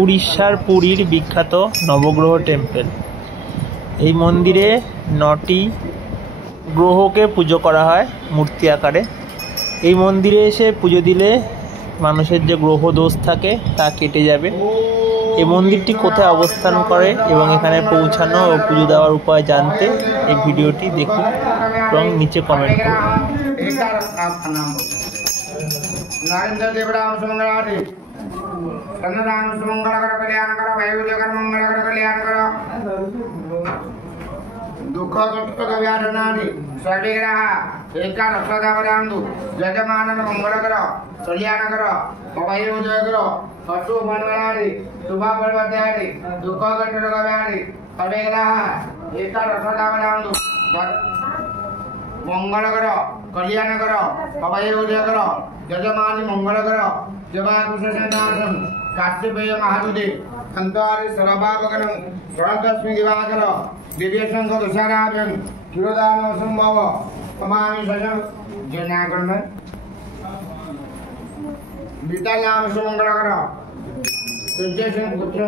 উড়িষ্যার পুরীর বিখ্যাত নবগ্রহ টেম্পল। এই মন্দিরে 9টি গ্রহকে পুজো করা হয় মূর্তি আকারে। এই মন্দিরে এসে পুজো দিলে মানুষের যে গ্রহ দোষ থাকে তা কেটে যাবে। এই মন্দিরটি কোথায় অবস্থান করে এবং এখানে পৌঁছানো ও পুজো দেওয়ার উপায় জানতে এই ভিডিওটি দেখুন এবং নিচে কমেন্ট করুন। दुख कष्ट व्याधनादि सर्विग्रह एका रक्षदावरांदु यजमानन मंगल कर कल्याण कर अभय उदय कर पशु मनवरादि शुभ फलवत्यादि दुख कष्ट व्याधि सर्विग्रह एका रक्षदावरांदु मंगल कर कल्याण कर अभय उदय कर यजमानी मंगल कर जवाकुशनाशम काश्यपेय महादुदे अंतवारि सर्वाभगनं सर्वस्मि दिवाकर दिव्य शंकर तुषाराभ्यं क्षीरोदान संभव तमामि सजन जनागण विद्या नाम सुमंगल कर पुत्र